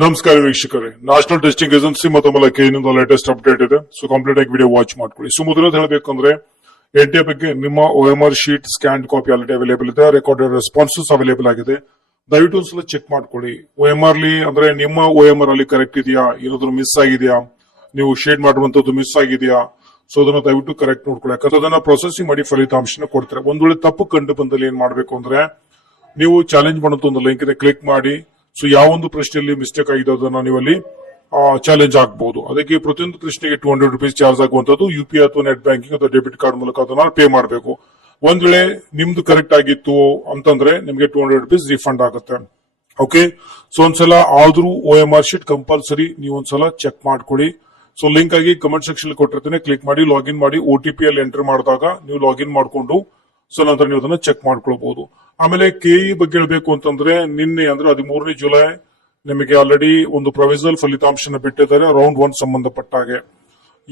ನಮಸ್ಕಾರ ವೀಕ್ಷಕರೇ, national testing agency ಮತ್ತು ಮೂಲಕ ಇನ್ನೊಂದು ಲೇಟೆಸ್ಟ್ ಅಪ್ಡೇಟ್ ಇದೆ. ಸೊ ಕಂಪ್ಲೀಟ್ ಆಗಿ ವಿಡಿಯೋ ವಾಚ್ ಮಾಡ್ಕೊಳ್ಳಿ. ಸೊ ಮೊದಲನೇದು ಹೇಳಬೇಕಂದ್ರೆ ಎನ್ಟಿಎ ಬಗ್ಗೆ ನಿಮ್ಮ OMR sheet scan copy already available ಇದೆ. ರೆಕಾರ್ಡೆಡ್ ರೆಸ್ಪಾನ್ಸಸ್ ಅವೈಲೇಬಲ್ ಆಗಿದೆ. ದಯವಿಟ್ಟು ಒಂದ್ಸಲ ಚೆಕ್ ಮಾಡ್ಕೊಳ್ಳಿ. OMR ಅಂದ್ರೆ ನಿಮ್ಮ OMR ಅಲ್ಲಿ ಕರೆಕ್ಟ್ ಇದೆಯಾ, ಏನಾದ್ರು ಮಿಸ್ ಆಗಿದೆಯಾ, ನೀವು ಶೇಡ್ ಮಾಡುವಂತದ್ದು ಮಿಸ್ ಆಗಿದೆಯಾ, ಸೊ ಅದನ್ನ ದಯವಿಟ್ಟು ಕರೆಕ್ಟ್ ನೋಡ್ಕೊಳ್ಳಿ. ಯಾಕಂದ್ರೆ ಅದನ್ನ ಪ್ರೊಸೆಸಿಂಗ್ ಮಾಡಿ ಫಲಿತಾಂಶನ ಕೊಡ್ತಾರೆ. ಒಂದ್ ವೇಳೆ ತಪ್ಪು ಕಂಡು ಬಂದಲ್ಲಿ ಏನ್ ಮಾಡ್ಬೇಕು ಅಂದ್ರೆ ನೀವು ಚಾಲೆಂಜ್ ಮಾಡುವಂತ ಒಂದು ಲಿಂಕ್ ಕ್ಲಿಕ್ ಮಾಡಿ. ಸೊ ಯಾವ ಒಂದು ಪ್ರಶ್ನೆಯಲ್ಲಿ ಮಿಸ್ಟೇಕ್ ಆಗಿದೆ ಅದನ್ನ ನೀವಲ್ಲಿ ಚಾಲೆಂಜ್ ಆಗಬಹುದು. ಅದಕ್ಕೆ ಪ್ರತಿಯೊಂದು ಪ್ರಶ್ನೆಗೆ ₹200 ಚಾರ್ಜ್ ಆಗುವಂತದ್ದು UPI ಅಥವಾ ನೆಟ್ ಬ್ಯಾಂಕಿಂಗ್ ಅಥವಾ ಡೆಬಿಟ್ ಕಾರ್ಡ್ ಮೂಲಕ ಅದನ್ನ ಪೇ ಮಾಡಬೇಕು. ಒಂದ್ ವೇಳೆ ನಿಮ್ದು ಕರೆಕ್ಟ್ ಆಗಿತ್ತು ಅಂತಂದ್ರೆ ನಿಮ್ಗೆ ₹200 ರಿಫಂಡ್ ಆಗುತ್ತೆ. ಓಕೆ, ಸೊ ಒಂದ್ಸಲ ಆದ್ರೂ OMR ಶೀಟ್ ಕಂಪಲ್ಸರಿ ನೀವು ಒಂದ್ಸಲ ಚೆಕ್ ಮಾಡ್ಕೊಳ್ಳಿ. ಸೊ ಲಿಂಕ್ ಆಗಿ ಕಮೆಂಟ್ ಸೆಕ್ಷನ್ ಕೊಟ್ಟಿರ್ತೇನೆ, ಕ್ಲಿಕ್ ಮಾಡಿ ಲಾಗಿನ್ ಮಾಡಿ. OTP ಅಲ್ಲಿ ಎಂಟರ್ ಮಾಡಿದಾಗ ನೀವು ಲಾಗಿನ್ ಮಾಡ್ಕೊಂಡು ಸೊ ನಂತರ ನೀವು ಅದನ್ನ ಚೆಕ್ ಮಾಡ್ಕೊಳ್ಬಹುದು. ಆಮೇಲೆ KE ಬಗ್ಗೆ ಹೇಳ್ಬೇಕು ಅಂತಂದ್ರೆ ನಿನ್ನೆ ಅಂದ್ರೆ 13ನೇ ಜುಲೈ ನಿಮಗೆ ಆಲ್ರೆಡಿ ಒಂದು ಪ್ರೊವಿಸನಲ್ ಫಲಿತಾಂಶನ ಬಿಟ್ಟಿದ್ದಾರೆ. ರೌಂಡ್ 1 ಸಂಬಂಧಪಟ್ಟ ಹಾಗೆ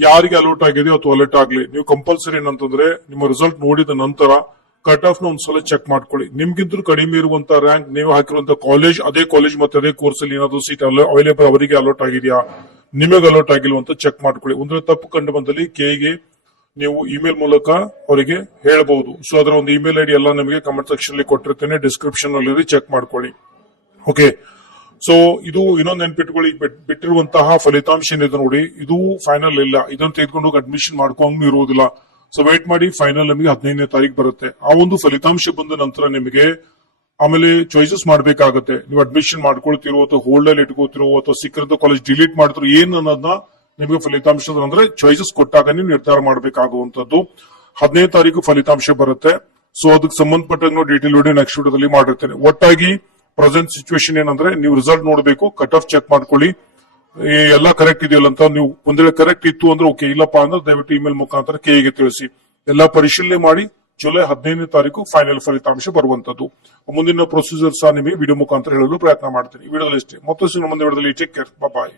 ಯಾರಿಗೆ ಅಲರ್ಟ್ ಆಗಿದೆಯೋ ಅಥವಾ ಅಲರ್ಟ್ ಆಗ್ಲಿ, ನೀವು ಕಂಪಲ್ಸರಿ ಏನಂತಂದ್ರೆ ನಿಮ್ಮ ರಿಸಲ್ಟ್ ನೋಡಿದ ನಂತರ ಕಟ್ ಆಫ್ ನ ಒಂದ್ಸಲ ಚೆಕ್ ಮಾಡ್ಕೊಳ್ಳಿ. ನಿಮ್ಗಿಂತ ಕಡಿಮೆ ಇರುವಂತಹ ರ್ಯಾಂಕ್, ನೀವು ಹಾಕಿರುವಂತಹ ಕಾಲೇಜ್, ಅದೇ ಕಾಲೇಜ್ ಮತ್ತೆ ಅದೇ ಕೋರ್ಸ್ ಅಲ್ಲಿ ಏನಾದ್ರು ಸೀಟ್ ಅವೈಲೇಬಲ್ ಅವರಿಗೆ ಅಲರ್ಟ್ ಆಗಿದೆಯಾ, ನಿಮಗೆ ಅಲರ್ಟ್ ಆಗಿಲ್ವ ಅಂತ ಚೆಕ್ ಮಾಡ್ಕೊಳ್ಳಿ. ಒಂದು ತಪ್ಪು ಕಂಡು ಬಂದಲ್ಲಿ KEಗೆ ನೀವು ಇಮೇಲ್ ಮೂಲಕ ಅವರಿಗೆ ಹೇಳಬಹುದು. ಸೊ ಅದರ ಒಂದು ಇಮೇಲ್ ID ಎಲ್ಲ ನಿಮಗೆ ಕಮೆಂಟ್ ಸೆಕ್ಷನ್ ಅಲ್ಲಿ ಕೊಟ್ಟಿರ್ತೇನೆ, ಡಿಸ್ಕ್ರಿಪ್ಷನ್ ಅಲ್ಲಿ ಚೆಕ್ ಮಾಡ್ಕೊಳ್ಳಿ. ಓಕೆ, ಸೊ ಇದು ಇನ್ನೊಂದು ನೆನ್ಪಿಟ್ಕೊಳ್ಳಿ, ಬಿಟ್ಟಿರುವಂತಹ ಫಲಿತಾಂಶ ಏನಿದೆ ನೋಡಿ, ಇದು ಫೈನಲ್ ಇಲ್ಲ. ಇದನ್ನು ತೆಗೆದುಕೊಂಡು ಹೋಗಿ ಅಡ್ಮಿಷನ್ ಮಾಡ್ಕೊಂಡು ಇರುವುದಿಲ್ಲ. ಸೊ ವೇಟ್ ಮಾಡಿ, ಫೈನಲ್ ನಿಮಗೆ 15ನೇ ತಾರೀಕು ಬರುತ್ತೆ. ಆ ಒಂದು ಫಲಿತಾಂಶ ಬಂದ ನಂತರ ನಿಮಗೆ ಆಮೇಲೆ ಚಾಯ್ಸಸ್ ಮಾಡ್ಬೇಕಾಗತ್ತೆ. ನೀವು ಅಡ್ಮಿಷನ್ ಮಾಡ್ಕೊಳ್ತಿರೋ ಅಥವಾ ಹೋಲ್ಡ್ ಅಲ್ಲಿ ಇಟ್ಕೋತಿರೋ ಅಥವಾ ಸಿಕ್ಕಿರೋ ಕಾಲೇಜ್ ಡಿಲೀಟ್ ಮಾಡ್ತಿರೋ ಏನ್ ಅನ್ನೋದನ್ನ ನಿಮಗೆ ಫಲಿತಾಂಶದ ಅಂದ್ರೆ ಚಾಯ್ಸಸ್ ಕೊಟ್ಟಾಗ ನೀವು ನಿರ್ಧಾರ ಮಾಡಬೇಕಾಗುವಂತದ್ದು. 15ನೇ ತಾರೀಕು ಫಲಿತಾಂಶ ಬರುತ್ತೆ. ಸೊ ಅದಕ್ಕೆ ಸಂಬಂಧಪಟ್ಟ ಡೀಟೇಲ್ ವಿಡಿಯೋ ನೆಕ್ಸ್ಟ್ ವಿಡಿಯೋದಲ್ಲಿ ಮಾಡಿರ್ತೇನೆ. ಒಟ್ಟಾಗಿ ಪ್ರೆಸೆಂಟ್ ಸಿಚುವೇಶನ್ ಏನಂದ್ರೆ ನೀವು ರಿಸಲ್ಟ್ ನೋಡಬೇಕು, ಕಟ್ ಆಫ್ ಚೆಕ್ ಮಾಡ್ಕೊಳ್ಳಿ, ಎಲ್ಲ ಕರೆಕ್ಟ್ ಇದೆಯಲ್ಲ ಅಂತ. ನೀವು ಒಂದ್ ವೇಳೆ ಕರೆಕ್ಟ್ ಇತ್ತು ಅಂದ್ರೆ ಓಕೆ, ಇಲ್ಲಪ್ಪ ಅಂದ್ರೆ ದಯವಿಟ್ಟು ಇಮೇಲ್ ಮುಖಾಂತರ KEಗೆ ತಿಳಿಸಿ. ಎಲ್ಲಾ ಪರಿಶೀಲನೆ ಮಾಡಿ ಜುಲೈ 15ನೇ ತಾರೀಕು ಫೈನಲ್ ಫಲಿತಾಂಶ ಬರುವಂತದ್ದು. ಮುಂದಿನ ಪ್ರೊಸೀಜರ್ ಸಹ ನಿಮಗೆ ವಿಡಿಯೋ ಮುಖಾಂತರ ಹೇಳಲು ಪ್ರಯತ್ನ ಮಾಡ್ತೀನಿ. ಈ ವಿಡಿಯೋದಲ್ಲಿ ಅಷ್ಟೇ. ಮತ್ತಷ್ಟು ಮುಂದಿನ ವಿಡಿಯೋದಲ್ಲಿ ಟೇಕ್ ಕೇರ್, ಬಾಯ್.